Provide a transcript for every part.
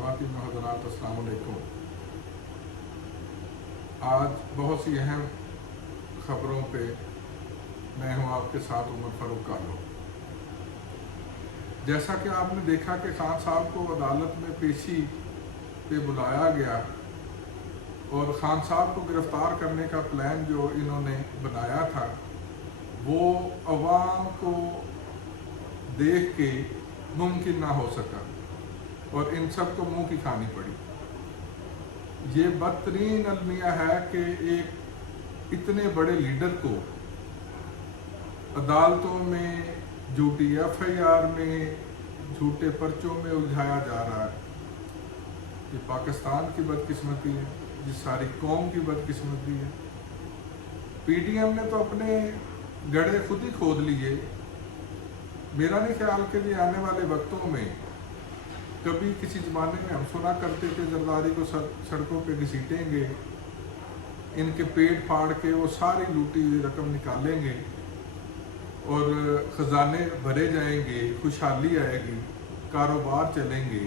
ख़वातीन व हज़रात, अस्सलाम वालेकुम। आज बहुत सी अहम ख़बरों पे मैं हूँ आपके साथ उमर फ़ारूक कालो। जैसा कि आपने देखा कि खान साहब को अदालत में पेशी पे बुलाया गया और खान साहब को गिरफ़्तार करने का प्लान जो इन्होंने बनाया था वो अवाम को देख के मुमकिन ना हो सका और इन सब को मुंह की खानी पड़ी। ये बदतरीन अलमिया है कि एक इतने बड़े लीडर को अदालतों में झूठी FIR में झूठे पर्चों में उलझाया जा रहा है। ये पाकिस्तान की बदकिस्मती है, ये सारी कौम की बदकिस्मती है। PTM ने तो अपने गड्ढे खुद ही खोद लिए। मेरा नहीं ख्याल कि ये आने वाले वक्तों में, कभी किसी ज़माने में हम सुना करते थे जरदारी को सड़कों पे घसीटेंगे, इनके पेट फाड़ के वो सारी लूटी हुई रकम निकालेंगे और ख़जाने भरे जाएंगे, खुशहाली आएगी, कारोबार चलेंगे।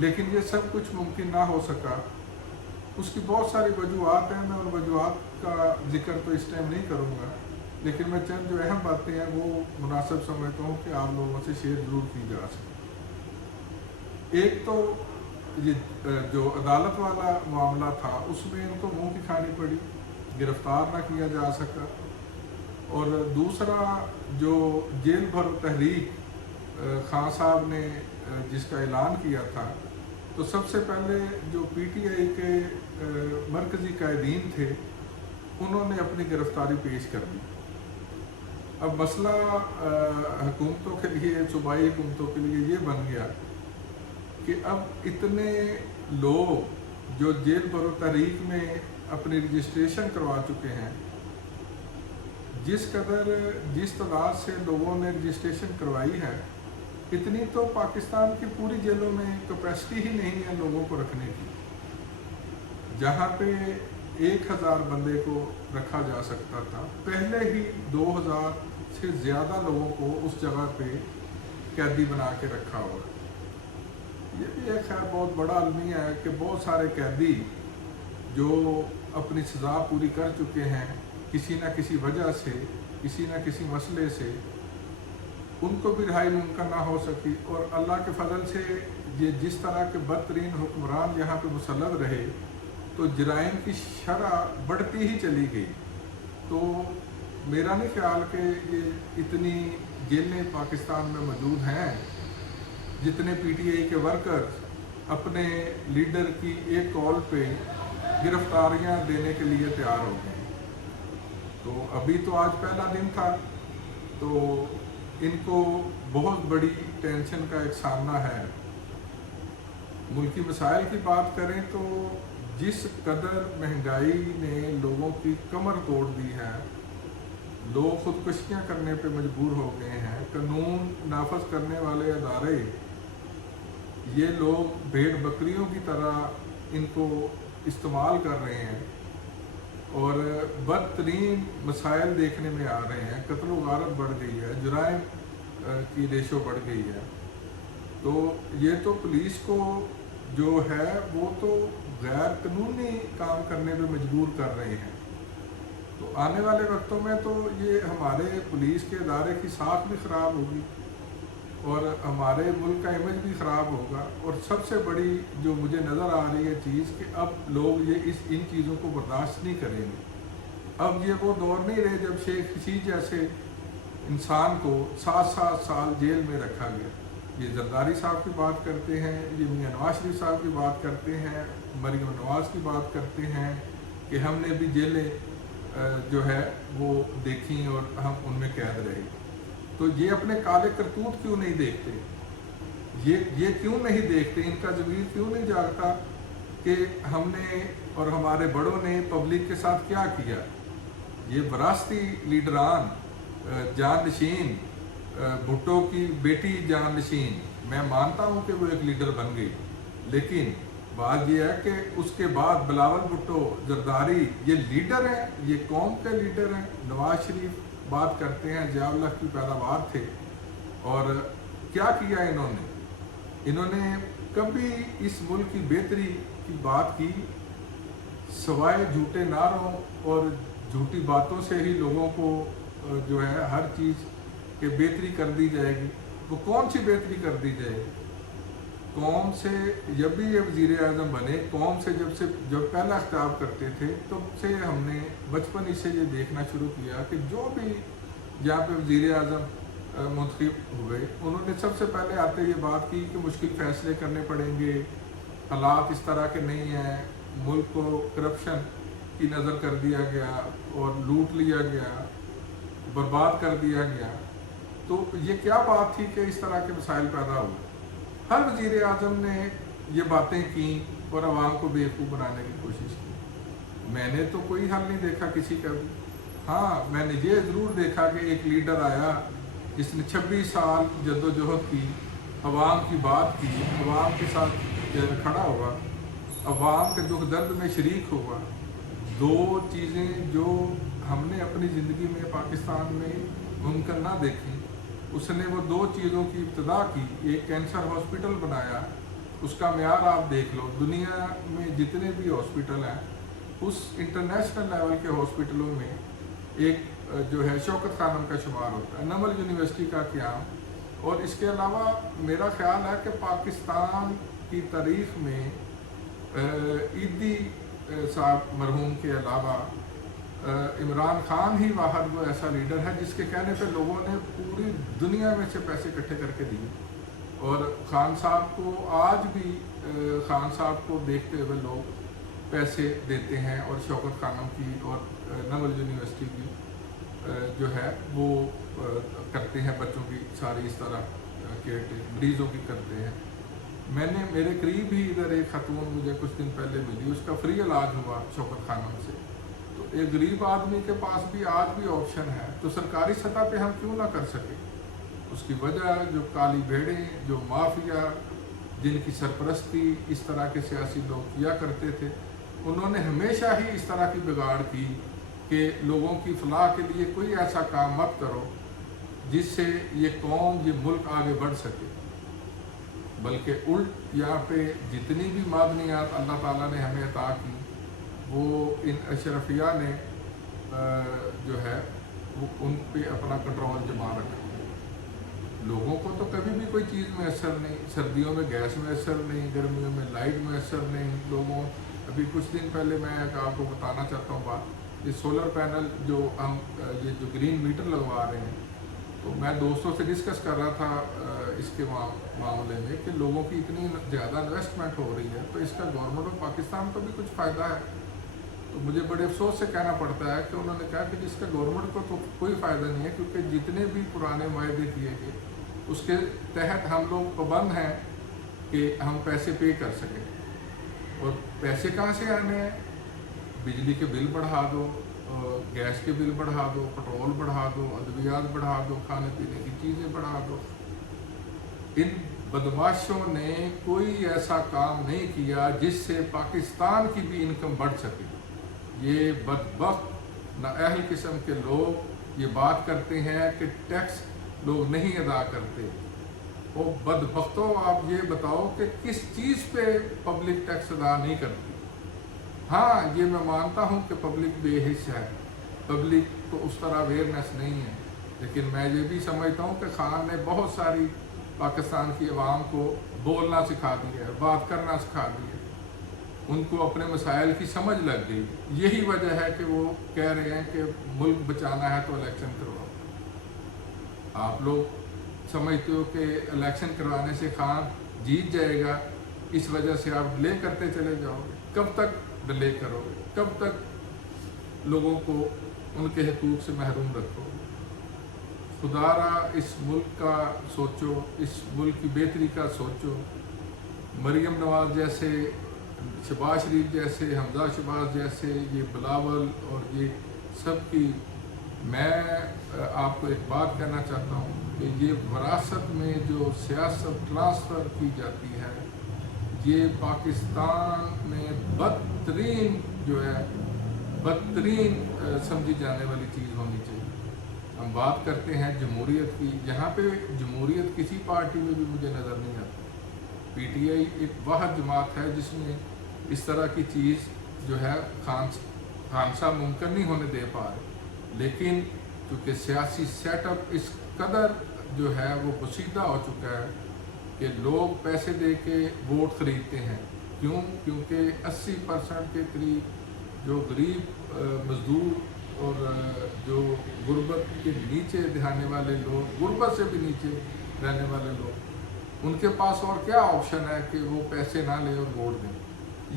लेकिन ये सब कुछ मुमकिन ना हो सका। उसकी बहुत सारी वजूहत हैं, मैं उन वजूहत का जिक्र तो इस टाइम नहीं करूँगा, लेकिन मैं चंद जो अहम बातें हैं वो मुनासिब समझता हूँ कि आप लोगों से शेयर ज़रूर की जा सके। एक तो ये जो अदालत वाला मामला था उसमें इनको मुंह की खानी पड़ी, गिरफ़्तार ना किया जा सका। और दूसरा जो जेल भर तहरीक खान साहब ने जिसका ऐलान किया था, तो सबसे पहले जो PTI के मरकज़ी कायदीन थे उन्होंने अपनी गिरफ़्तारी पेश कर दी। अब मसला हुकूमतों के लिए, सूबाई हुकूमतों के लिए ये बन गया कि अब इतने लोग जो जेल बरो तहरीक में अपनी रजिस्ट्रेशन करवा चुके हैं, जिस तादाद से लोगों ने रजिस्ट्रेशन करवाई है, इतनी तो पाकिस्तान की पूरी जेलों में कैपेसिटी ही नहीं है लोगों को रखने की। जहाँ पे 1000 बंदे को रखा जा सकता था, पहले ही 2000 से ज़्यादा लोगों को उस जगह पे कैदी बना के रखा हुआ। ये भी एक खैर बहुत बड़ा अलमिया है कि बहुत सारे कैदी जो अपनी सज़ा पूरी कर चुके हैं, किसी न किसी वजह से, किसी न किसी मसले से, उनको भी रिहाई मुमकिन ना हो सकी। और अल्लाह के फजल से ये जिस तरह के बदतरीन हुक्मरान यहाँ पे मुसल्लत रहे, तो जराइम की शरह बढ़ती ही चली गई। तो मेरा नहीं ख्याल कि ये इतनी जेलें पाकिस्तान में मौजूद हैं जितने PTI के वर्कर्स अपने लीडर की एक कॉल पे गिरफ्तारियां देने के लिए तैयार हो गए। तो अभी तो आज पहला दिन था, तो इनको बहुत बड़ी टेंशन का एक सामना है। मुल्की मसाइल की बात करें तो जिस कदर महंगाई ने लोगों की कमर तोड़ दी है, लोग खुदकुशियाँ करने पे मजबूर हो गए हैं। कानून नाफज करने वाले अदारे, ये लोग भेड़ बकरियों की तरह इनको इस्तेमाल कर रहे हैं और बदतरीन मसाइल देखने में आ रहे हैं। कत्ल व गारत बढ़ गई है, जुराइम की रेशो बढ़ गई है। तो ये तो पुलिस को जो है वो तो गैर कानूनी काम करने पे मजबूर कर रहे हैं। तो आने वाले वक्तों में तो ये हमारे पुलिस के इदारे की साख भी ख़राब होगी और हमारे मुल्क का इमेज भी ख़राब होगा। और सबसे बड़ी जो मुझे नज़र आ रही है चीज़ कि अब लोग ये इन चीज़ों को बर्दाश्त नहीं करेंगे। अब ये वो दौर नहीं रहे जब शेख हसीन जैसे इंसान को 7-7 साल जेल में रखा गया। ये जरदारी साहब की बात करते हैं, ये मियां नवाज शरीफ साहब की बात करते हैं, मरीम नवाज की बात करते हैं कि हमने भी जेलें जो है वो देखी और हम उनमें कैद रहे। तो ये अपने काले करतूत क्यों नहीं देखते? ये क्यों नहीं देखते? इनका ज़मीर क्यों नहीं जागता कि हमने और हमारे बड़ों ने पब्लिक के साथ क्या किया? ये वरासती लीडरान, जाननशीन, भुट्टो की बेटी जाननशीन, मैं मानता हूँ कि वो एक लीडर बन गई, लेकिन बात यह है कि उसके बाद बिलावल भुट्टो, जरदारी, ये लीडर हैं, ये कौम के लीडर हैं। नवाज शरीफ बात करते हैं ज़िया-उल-हक की पैदावार थे और क्या किया इन्होंने? انہوں نے کبھی اس ملک کی بہتری کی بات کی سوائے جھوٹے نعروں اور جھوٹی باتوں سے ہی لوگوں کو جو ہے ہر چیز کہ بہتری کر دی جائے گی. وہ کون سی بہتری کر دی جائے گی؟ قوم سے جب بھی یہ وزیر اعظم بنے، قوم سے جب پہلا خطاب کرتے تھے تب سے ہم نے بچپن ہی سے یہ دیکھنا شروع کیا کہ جو بھی جہاں پہ وزیر اعظم منتخب ہوئے انہوں نے سب سے پہلے آتے یہ بات کی کہ مشکل فیصلے کرنے پڑیں گے، حالات اس طرح کے نہیں ہیں، ملک کو کرپشن کی نظر کر دیا گیا اور لوٹ لیا گیا، برباد کر دیا گیا. تو یہ کیا بات تھی کہ اس طرح کے مسائل پیدا ہوئے؟ ہر وزیر اعظم نے یہ باتیں کی اور عوام کو بیوقوف بنانے کی کوشش کی. میں نے تو کوئی حل نہیں دیکھا کسی کا بھی. ہاں میں نے یہ ضرور دیکھا کہ ایک لیڈر آیا جس نے 26 سال جدوجہد کی، عوام کی بات کی، عوام کے ساتھ کھڑا ہوا، عوام کے دکھ درد میں شریک ہوا. دو چیزیں جو ہم نے اپنی زندگی میں پاکستان میں ممکن نہ دیکھی، اس نے وہ دو چیزوں کی ابتدا کی. ایک کینسر ہاسپٹل بنایا، اس کا معیار آپ دیکھ لو، دنیا میں جتنے بھی ہاسپٹل ہیں اس انٹرنیشنل لیول کے ہاسپٹلوں میں ایک جو ہے شوکت خانم کا شمار ہوتا ہے. نمل یونیورسٹی کا قیام، اور اس کے علاوہ میرا خیال ہے کہ پاکستان کی تاریخ میں عیدی صاحب مرحوم کے علاوہ عمران خان ہی واحد وہ ایسا لیڈر ہے جس کے کہنے پہ لوگوں نے پوری دنیا میں سے پیسے اکٹھے کر کے دیے. اور خان صاحب کو آج بھی خان صاحب کو دیکھتے ہوئے لوگ پیسے دیتے ہیں، اور شوکت خانم کی اور نمل یونیورسٹی کی جو ہے وہ کرتے ہیں، بچوں کی ساری اس طرح کے مریضوں کی کرتے ہیں. میں نے میرے قریب ہی ادھر ایک خاتون مجھے کچھ دن پہلے ملی، اس کا فری علاج ہوا شوکت خانم سے. تو ایک غریب آدمی کے پاس بھی آج بھی آپشن ہے، تو سرکاری سطح پہ ہم کیوں نہ کر سکیں؟ اس کی وجہ جو کالی بھیڑیں، جو مافیا جن کی سرپرستی اس طرح کے سیاسی لوگ کیا کرتے تھے، انہوں نے ہمیشہ ہی اس طرح کی بگاڑ کی کہ لوگوں کی فلاح کے لیے کوئی ایسا کام مت کرو جس سے یہ قوم، یہ ملک آگے بڑھ سکے. بلکہ الٹ یہاں پہ جتنی بھی معدنیات اللہ تعالیٰ نے ہمیں عطا کی وہ ان اشرفیہ نے جو ہے وہ ان پہ اپنا کنٹرول جما رکھا. لوگوں کو تو کبھی بھی کوئی چیز میسر نہیں، سردیوں میں گیس میسر نہیں، گرمیوں میں لائٹ میسر نہیں. لوگوں ابھی کچھ دن پہلے میں آپ کو بتانا چاہتا ہوں بات، یہ سولر پینل جو ہم یہ جو گرین میٹر لگوا رہے ہیں، تو میں دوستوں سے ڈسکس کر رہا تھا اس کے معاملے میں کہ لوگوں کی اتنی زیادہ انویسٹمنٹ ہو رہی ہے تو اس کا گورنمنٹ آف پاکستان کو بھی کچھ فائدہ ہے. تو مجھے بڑے افسوس سے کہنا پڑتا ہے کہ انہوں نے کہا کہ جس کا گورنمنٹ کو تو کوئی فائدہ نہیں ہے، کیونکہ جتنے بھی پرانے معاہدے کیے گئے اس کے تحت ہم لوگ پابند ہیں کہ ہم پیسے پے کر سکیں. اور پیسے کہاں سے آنے ہیں؟ بجلی کے بل بڑھا دو، گیس کے بل بڑھا دو، پٹرول بڑھا دو، ادویات بڑھا دو، کھانے پینے کی چیزیں بڑھا دو. ان بدماشوں نے کوئی ایسا کام نہیں کیا جس سے پاکستان کی بھی انکم بڑھ سکے. یہ بدبخت نااہل قسم کے لوگ یہ بات کرتے ہیں کہ ٹیکس لوگ نہیں ادا کرتے. وہ بدبختوں، آپ یہ بتاؤ کہ کس چیز پہ پبلک ٹیکس ادا نہیں کرتی؟ ہاں یہ میں مانتا ہوں کہ پبلک بے حس ہے، پبلک کو اس طرح اویئرنیس نہیں ہے، لیکن میں یہ بھی سمجھتا ہوں کہ خان نے بہت ساری پاکستان کی عوام کو بولنا سکھا دیا ہے، بات کرنا سکھا دیا ہے، ان کو اپنے مسائل کی سمجھ لگ گئی. یہی وجہ ہے کہ وہ کہہ رہے ہیں کہ ملک بچانا ہے تو الیکشن کرواؤ. آپ لوگ سمجھتے ہو کہ الیکشن کروانے سے خان جیت جائے گا، اس وجہ سے آپ ڈیلے کرتے چلے جاؤ گے. کب تک ڈیلے کرو گے؟ کب تک لوگوں کو ان کے حقوق سے محروم رکھو گے؟ خدا را اس ملک کا سوچو، اس ملک کی بہتری کا سوچو. مریم نواز جیسے، شہباز شریف جیسے، حمزہ شہباز جیسے، یہ بلاول اور یہ سب کی، میں آپ کو ایک بات کہنا چاہتا ہوں کہ یہ وراثت میں جو سیاست ٹرانسفر کی جاتی ہے، یہ پاکستان میں بدترین جو ہے بدترین سمجھی جانے والی چیز ہونی چاہیے. ہم بات کرتے ہیں جمہوریت کی، یہاں پہ جمہوریت کسی پارٹی میں بھی مجھے نظر نہیں آتی. PTI एक वाहद जमात है जिसमें इस तरह की चीज़ जो है खानसा मुमकिन नहीं होने दे पा रहे। लेकिन क्योंकि सियासी सेटअप इस कदर जो है वो पोशीदा हो चुका है कि लोग पैसे दे के वोट ख़रीदते हैं। क्यों? क्योंकि 80% के करीब जो गरीब मज़दूर और जो गुर्बत के नीचे रहने वाले लोग, गुर्बत से भी नीचे रहने वाले लोग, उनके पास और क्या ऑप्शन है कि वो पैसे ना लें और वोट दें।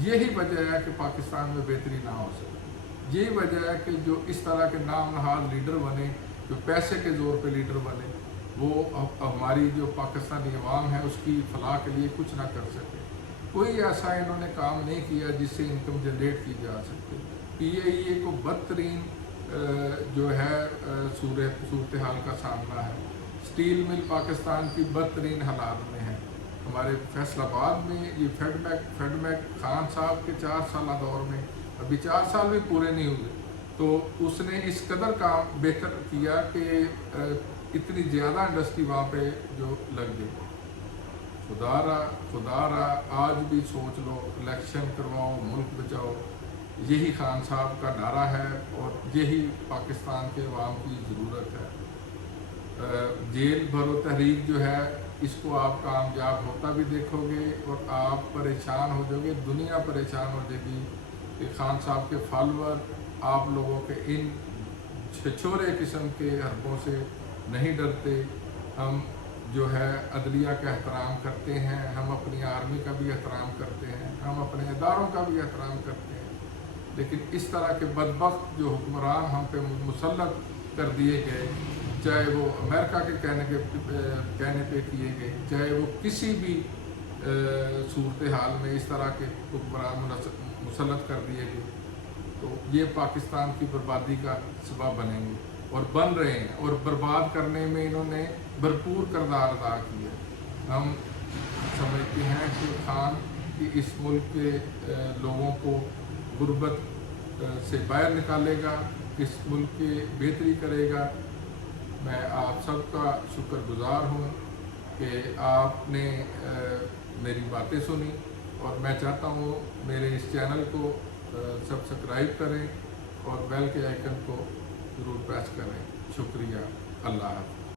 यही वजह है कि पाकिस्तान में बेहतरी ना हो सके। यही वजह है कि जो इस तरह के नाम नहाद लीडर बने, जो पैसे के ज़ोर पे लीडर बने, वो हमारी जो पाकिस्तानी अवाम है उसकी फलाह के लिए कुछ ना कर सके। कोई ऐसा इन्होंने काम नहीं किया जिससे इनकम जनरेट की जा सकती। PIA को बदतरीन जो है सूरत हाल का सामना है। स्टील मिल पाकिस्तान की बदतरीन हालात में है। हमारे फैसलाबाद में ये फेडमैक खान साहब के 4 साल दौर में, अभी 4 साल भी पूरे नहीं हुए, तो उसने इस कदर काम बेहतर किया कि इतनी ज़्यादा इंडस्ट्री वहाँ पे जो लग गई। खुदारा आज भी सोच लो, इलेक्शन करवाओ, मुल्क बचाओ, यही खान साहब का नारा है और यही पाकिस्तान के अवाम की ज़रूरत है। जेल भरो तहरीक जो है, इसको आप कामयाब होता भी देखोगे और आप परेशान हो जाओगे, दुनिया परेशान हो जाएगी कि खान साहब के फॉलोअर आप लोगों के इन छिछोरे किस्म के हरकों से नहीं डरते। हम जो है अदलिया का एहतराम करते हैं, हम अपनी आर्मी का भी एहतराम करते हैं, हम अपने इदारों का भी एहतराम करते हैं। लेकिन इस तरह के बदबख्त जो हुक्मरान हम पे मुसल्लत कर दिए गए, चाहे वो अमेरिका के कहने पे किए गए, चाहे वो किसी भी सूरत हाल में इस तरह के हुक्मरान मुसल्लत कर दिए गए, तो ये पाकिस्तान की बर्बादी का सबब बनेंगे और बन रहे हैं। और बर्बाद करने में इन्होंने भरपूर किरदार अदा किया। हम समझते हैं कि खान कि इस मुल्क के लोगों को गुर्बत से बाहर निकालेगा, इस मुल्क की बेहतरी करेगा। मैं आप सबका शुक्रगुजार हूँ कि आपने मेरी बातें सुनी और मैं चाहता हूँ मेरे इस चैनल को सब्सक्राइब करें और बेल के आइकन को ज़रूर प्रेस करें। शुक्रिया। अल्लाह हाफ़िज़।